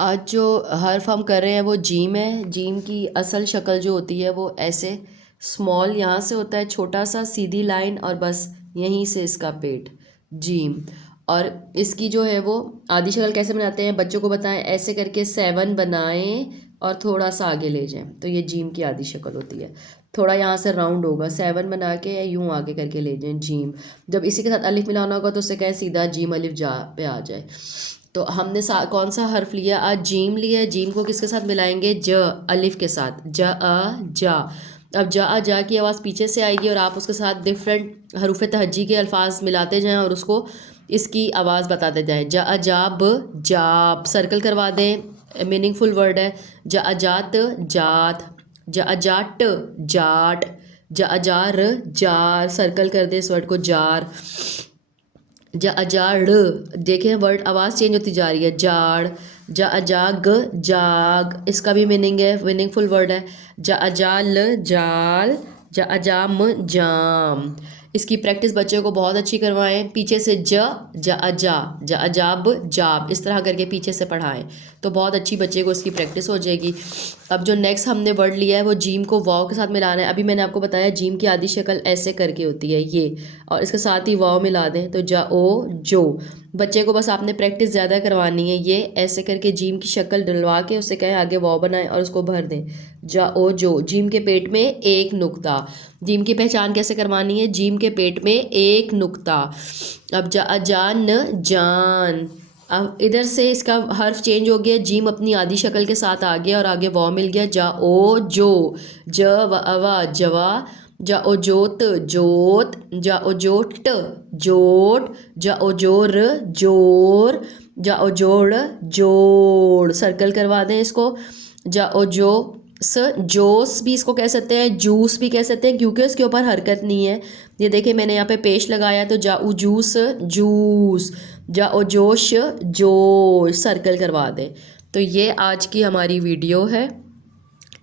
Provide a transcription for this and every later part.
आज जो हर्फ हम कर रहे हैं वो जीम है। जीम की असल शक्ल जो होती है वो ऐसे स्मॉल यहाँ से होता है, छोटा सा सीधी लाइन, और बस यहीं से इसका पेट, जीम। और इसकी जो है वो आधी शक्ल कैसे बनाते हैं बच्चों को बताएं। ऐसे करके 7 बनाएं और थोड़ा सा आगे ले जाएं, तो ये जीम की आधी शक्ल होती है। थोड़ा यहाँ से राउंड होगा, 7 बना के यूँ आगे करके ले जाएं, जीम। जब इसी के साथ अलिफ मिलाना होगा तो उससे कहें सीधा जीम अलिफ जा पे आ जाए। तो हमने कौन सा हर्फ लिया? आज जीम लिया। जीम को किसके साथ मिलाएंगे? ज, अलिफ के साथ। ज अ जा। अब ज अ जा की आवाज़ पीछे से आएगी और आप उसके साथ डिफरेंट हरूफ तहज्जी के अल्फाज मिलाते जाएं और उसको इसकी आवाज़ बताते जाएं। ज अ जा ब, जाब। सर्कल करवा दें, मीनिंगफुल वर्ड है। ज अ जात, जात। ज अ जाट, जाट। ज अ जार, जार। सर्कल कर दें इस वर्ड को, जार। जाड़, देखें वर्ड आवाज़ चेंज होती जा रही है, जाड़। जाग, जाग। इसका भी मीनिंग है, मीनिंगफुल वर्ड है। जाल, जाल। जाम, जाम। इसकी प्रैक्टिस बच्चे को बहुत अच्छी करवाएं। पीछे से जाब, जाब, इस तरह करके पीछे से पढ़ाएं तो बहुत अच्छी बच्चे को इसकी प्रैक्टिस हो जाएगी। अब जो नेक्स्ट हमने वर्ड लिया है वो जीम को वाव के साथ मिलाना है। अभी मैंने आपको बताया जीम की आधी शक्ल ऐसे करके होती है ये, और इसके साथ ही वाव मिला दें तो जा ओ जो। बच्चे को बस आपने प्रैक्टिस ज़्यादा करवानी है। ये ऐसे करके जीम की शक्ल डलवा के उससे कहें आगे वाव बनाएं और उसको भर दें, जा ओ जो। जीम के पेट में एक नुक्ता। जीम की पहचान कैसे करवानी है? जीम के पेट में एक नुक्ता। अब जान, जान। अब इधर से इसका हर्फ चेंज हो गया, जीम अपनी आधी शक्ल के साथ आ गया और आगे वाव मिल गया, जा ओ जो। ज व अवा, जवा। जा ओ जोत, जोत। जा ओ जोट, जोट। जा ओ जोर, जोर। जा ओ जोड़, जोड़। सर्कल करवा दें इसको। जा ओ जो जोस भी इसको कह सकते हैं, जूस भी कह सकते हैं, क्योंकि इसके ऊपर हरकत नहीं है। ये देखिए मैंने यहाँ पे पेश लगाया तो जाऊ जूस, जूस। जाओ जोश, जोश। सर्कल करवा दें। तो ये आज की हमारी वीडियो है।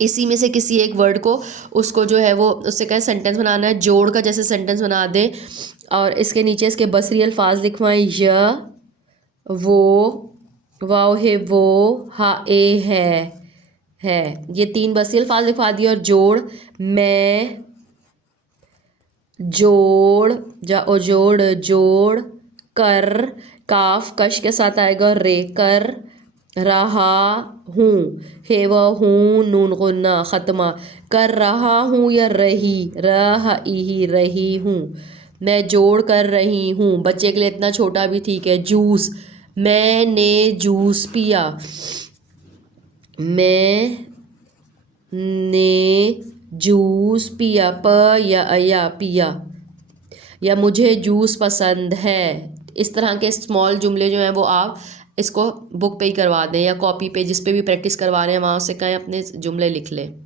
इसी में से किसी एक वर्ड को उसको जो है वो उससे कहें सेंटेंस बनाना है, जोड़ का जैसे सेंटेंस बना दें और इसके नीचे इसके बसरी अल्फाज लिखवाएं। य, वो, वाव है वो, हा ए है। ये 3 बसरी अल्फाज लिखवा दिए और जोड़, मैं, जोड़। जाओ जोड़, जोड़। कर, काफ कश के साथ आएगा, रे, कर रहा हूँ। हे व हूँ, नून गुन्ना ख़त्मा। कर रहा हूँ या रही, रही, रही हूँ। मैं जोड़ कर रही हूँ। बच्चे के लिए इतना छोटा भी ठीक है। जूस, मैंने जूस पिया। मैंने जूस पिया, प या पिया। या मुझे जूस पसंद है। इस तरह के स्मॉल जुमले जो हैं वो आप इसको बुक पे ही करवा दें या कॉपी पे, जिस पे भी प्रैक्टिस करवा रहे हैं वहाँ से कहें अपने जुमले लिख लें।